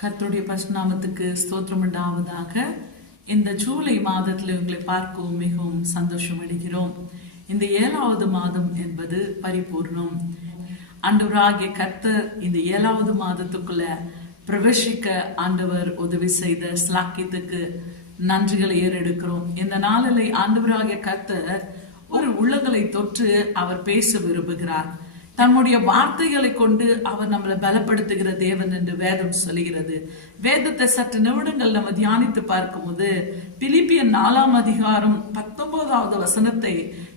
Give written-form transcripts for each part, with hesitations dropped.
கர்த்தருடைய பரிசுநாமத்துக்கு ஸ்தோத்திரம் உண்டாவதாக. இந்த ஜூலை மாதத்தில் உங்களை பார்க்கவும் மிகவும் சந்தோஷம் அடைகிறோம். இந்த 7வது மாதம் என்பது பரிபூர்ணம். ஆண்டவராகிய கர்த்தர் இந்த 7வது மாதத்துக்குள்ள பிரவேசிக்க ஆண்டவர் உதவி செய்த ஸ்லாக்கியத்துக்கு நன்றிகளை ஏறெடுக்கிறோம். இந்த நாளில் ஆண்டவராகிய கர்த்தர் ஒரு உள்ளங்களை தொற்று அவர் பேச விரும்புகிறார். தம்முடைய வார்த்தைகளை கொண்டு அவர் நம்மளை பலப்படுத்துகிற தேவன் என்று வேதம் சொல்லுகிறது. வேதத்தை சற்று நிமிடங்கள் நம்ம தியானித்து பார்க்கும்போது பிலிப்பியர் 4ஆம் அதிகாரம் 19வது வசனத்தை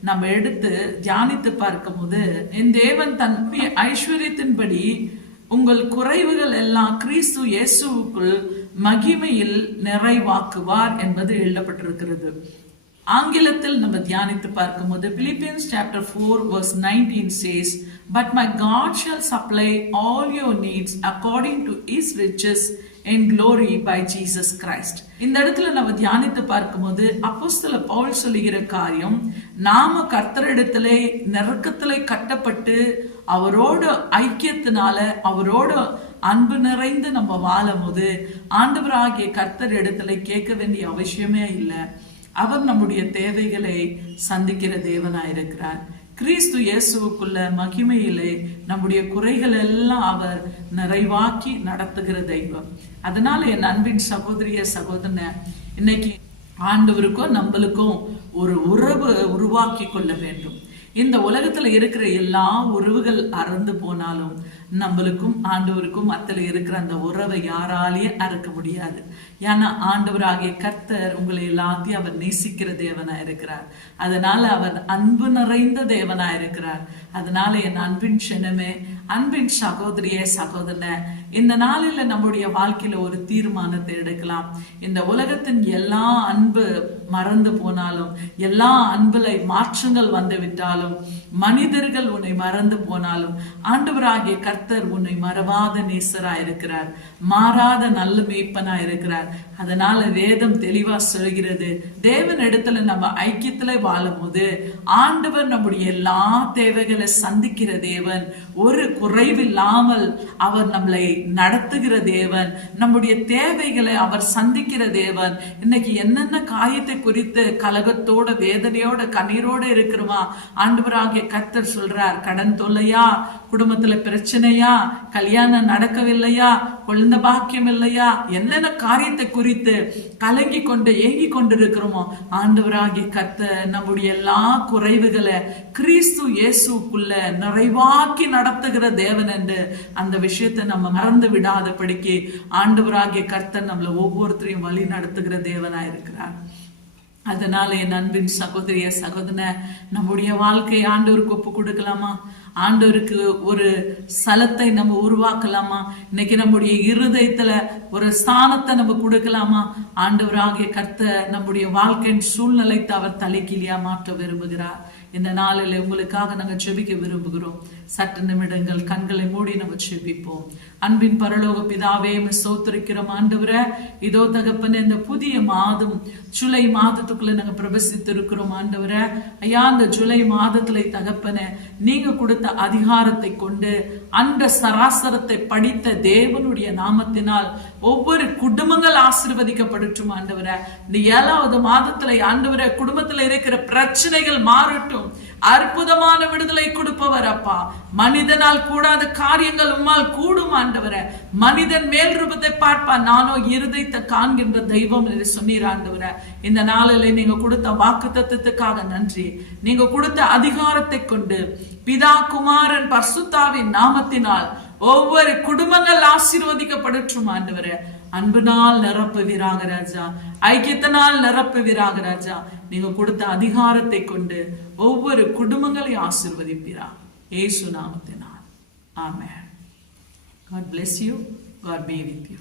நம்ம எடுத்து தியானித்து பார்க்கும்போது, என் தேவன் தன் ஐஸ்வர்யத்தின்படி உங்கள் குறைவுகள் எல்லாம் கிறிஸ்து இயேசுவுக்குள் மகிமையில் நிறைவாக்குவார் என்பது எழுதப்பட்டிருக்கிறது. ஆங்கிலத்தில் நம்ம தியானித்து பார்க்கும்போது Philippians chapter 4 verse 19 says, "But my God shall supply all your needs according to his riches in glory by Jesus Christ." இந்த இடத்துல நம்ம தியானித்து பார்க்கும்போது அப்போஸ்தலர் பவுல் சொல்லுகிற காரியம், நாம கர்த்தரிடத்திலே நெருக்கத்திலே கட்டப்பட்டு அவரோட ஐக்கியத்தினால அவரோட அன்பு நிறைந்து நம்ம வாழும் போது ஆண்டவராகிய கர்த்தர் இடத்துல கேட்க வேண்டிய அவசியமே இல்லை. அவர் நம்முடைய தேவைகளை சந்திக்கிற தேவனாயிருக்கிறார். கிறிஸ்து இயேசுவுக்குள்ள மகிமையிலே நம்முடைய குறைகள் எல்லாம் அவர் நிறைவாக்கி நடத்துகிற தெய்வம். அதனால என் அன்பின் சகோதரிய சகோதரன், இன்னைக்கு ஆண்டவருக்கும் நம்மளுக்கும் ஒரு உறவு உருவாக்கி கொள்ள வேண்டும். இந்த உலகத்துல இருக்கிற எல்லா உறவுகள் அறந்து போனாலும் நம்மளுக்கும் ஆண்டவருக்கும் மத்தில இருக்கிற அந்த உறவை யாராலேயே அறுக்க முடியாது. ஏன்னா ஆண்டவராகிய கர்த்தர் உங்களை எல்லாத்தையும் அவர் நேசிக்கிற தேவனா இருக்கிறார். அதனால அவர் அன்பு நிறைந்த தேவனா இருக்கிறார். அதனால என் அன்பின் சின்னமே, அன்பின் சகோதரியே சகோதரனே, இந்த நாளில நம்முடைய வாழ்க்கையில ஒரு தீர்மானத்தை எடுக்கலாம். இந்த உலகத்தின் எல்லா அன்பு மறந்து போனாலும், எல்லா அன்புல மாற்றங்கள் வந்து விட்டாலும், மனிதர்கள் உன்னை மறந்து போனாலும் ஆண்டவராகிய கர்த்தர் உன்னை மறவாத நேசரா இருக்கிறார், மாறாத நல்ல மேய்ப்பனா இருக்கிறார். அதனால வேதம் தெளிவா சொல்கிறது, தேவன் இடத்துல நம்ம ஐக்கியத்துல வாழும் போது ஆண்டவர் நம்முடைய எல்லா தேவைகளை சந்திக்கிற தேவன், ஒரு குறைவில்லாமல் அவர் நம்மளை நடத்துகிற தேவன், நம்முடைய தேவைகளை அவர் சந்திக்கிற தேவன். இன்னைக்கு என்னென்ன காரியத்தை குறித்து கலகத்தோட வேதனையோட கண்ணீரோட இருக்கிறோமா, ஆண்டவராகிய கர்த்தர் சொல்றார், கடன் தொல்லையா, குடும்பத்துல பிரச்சனையா, கல்யாணம் நடக்கவில்லையா, குழந்தை பாக்கியம் இல்லையா, என்னென்ன காரியத்தை குறித்து கலங்கி கொண்டு ஏங்கி கொண்டிருக்கிறோமோ, ஆண்டவராகிய கர்த்தர் நம்முடைய எல்லா குறைவுகளை கிறிஸ்து இயேசுக்குள்ள நிறைவாக்கி நடத்துகிற தேவன் என்று அந்த விஷயத்தை நம்ம மறந்து விடாதபடிக்கு ஆண்டவராகிய கர்த்தர் நம்மள ஒவ்வொருத்தரையும் வழி நடத்துகிற தேவனா இருக்கிறார். அதனால என் அன்பின் சகோதரிய சகோதரன, நம்முடைய வாழ்க்கை ஆண்டவருக்கு ஒப்பு கொடுக்கலாமா? ஆண்டவருக்கு ஒரு ஸ்தலத்தை நம்ம உருவாக்கலாமா? இன்னைக்கு நம்முடைய இருதயத்துல ஒரு ஸ்தானத்தை நம்ம கொடுக்கலாமா? ஆண்டவராகிய கர்த்தர் நம்முடைய வாழ்க்கையின் சூழ்நிலைத்தை அவர் தலைகீழியா மாற்ற விரும்புகிறார். இந்த நாளில் உங்களுக்காக நாங்க செபிக்க விரும்புகிறோம். சற்று நிமிடங்கள் கண்களை மூடி நம்ம செபிப்போம். அன்பின் பரலோக பிதாவே, ஸ்தோத்திரிக்கிறோம் ஆண்டவரே. இதோ தகப்பனே, இந்த புதிய மாதம் ஜூலை மாதத்துக்குள்ள நாங்க பிரவேசித்து இருக்கிறோம் ஆண்டவரே. ஐயா, இந்த ஜூலை மாதத்துல தகப்பனே, நீங்க கொடுத்த அதிகாரத்தை கொண்டு அந்த சராசரத்தை படித்த தேவனுடைய நாமத்தினால் ஒவ்வொரு குடும்பங்கள் ஆசீர்வதிக்கப்படட்டும் ஆண்டவரே. இந்த 7வது மாதத்துல ஆண்டவரே, குடும்பத்துல இருக்கிற பிரச்சனைகள் மாறட்டும். அற்புதமான விடுதலை கொடுப்பவர் அப்பா. மனிதனால் கூடாத காரியங்கள் உம்மால் கூடும் ஆண்டவரே. மனிதன் மேல் ரூபத்தை பார்ப்பான், நானோ இருதயத்தை காண்கின்ற தெய்வம் என்று சொன்னீர் ஆண்டவரே. இந்த நாளில் நீங்க கொடுத்த வாக்குத்தத்தத்துக்காக நன்றி. நீங்க கொடுத்த அதிகாரத்தை கொண்டு பிதா குமாரன் பரிசுத்தாவின் நாமத்தினால் ஒவ்வொரு குடும்பங்கள் ஆசீர்வதிக்கப்படட்டும் ஆண்டவரே. அன்பினால் நிரப்புவீராக ராஜா, ஐக்கியத்தினால் நிரப்புவீராக ராஜா. நீங்க கொடுத்த அதிகாரத்தை கொண்டு ஒவ்வொரு குடும்பங்களை ஆசீர்வதிப்பீரா இயேசு நாமத்தினால். ஆமென். God bless you. God be with you.